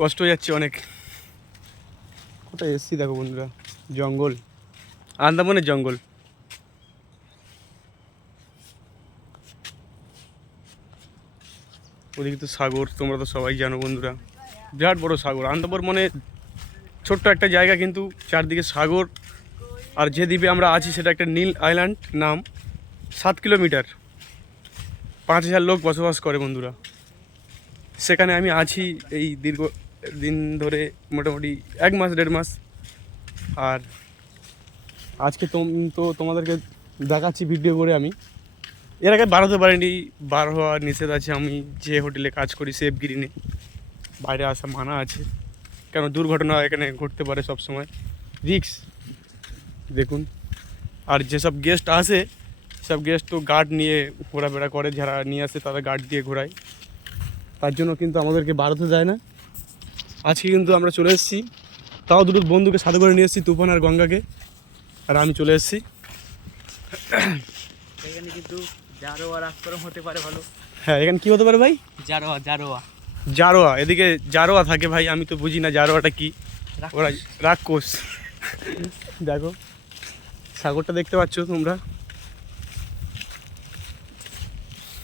কষ্ট হয়ে যাচ্ছে অনেক। কোথায় এসছি দেখো বন্ধুরা, জঙ্গল, আন্দামানের জঙ্গল। ওদিকে তো সাগর, তোমরা তো সবাই জানো বন্ধুরা, বিরাট বড় সাগর। আন্দামান মানে ছোট্ট একটা জায়গা, কিন্তু চারদিকে সাগর। আর যে দ্বীপে আমরা আছি সেটা একটা নীল আইল্যান্ড নাম। 7 কিলোমিটার, 5,000 লোক বসবাস করে বন্ধুরা। সেখানে আমি আছি এই দীর্ঘ দিন ধরে, মোটামুটি 1 মাস 1.5 মাস। আর আজকে তো তোমাদেরকে দেখাচ্ছি ভিডিও করে। আমি এর আগে বার হতে পারিনি, বার হওয়া নিষেধ আছে। আমি যে হোটেলে কাজ করি সেফ গ্রিনে, বাইরে আসা মানা আছে, কেন দুর্ঘটনা এখানে ঘটতে পারে সব সময়, রিস্ক দেখুন। আর যেসব গেস্ট আসে, সব গেস্ট তো গার্ড নিয়ে ঘোরাফেরা করে, যারা নিয়ে আসে তারা গার্ড দিয়ে ঘোরায়, তার জন্য কিন্তু আমাদেরকে বার হতে যায় না। আজকে কিন্তু আমরা চলে এসেছি, তাও দুটো বন্ধুকে সাথে করে নিয়ে এসেছি, তুফান আর গঙ্গাকে। আর আমি চলে এসেছি। এখানে কিন্তু জারোয়া রাজকরম হতে পারে ভালো। হ্যাঁ, এখানে কী হতে পারে ভাই? জারোয়া জারোয়া জারোয়া, এদিকে জারোয়া থাকে ভাই, আমি তো বুঝি না জারোয়াটা কি। ওরা রাক্ষস। দেখো সাগরটা দেখতে পাচ্ছ তোমরা।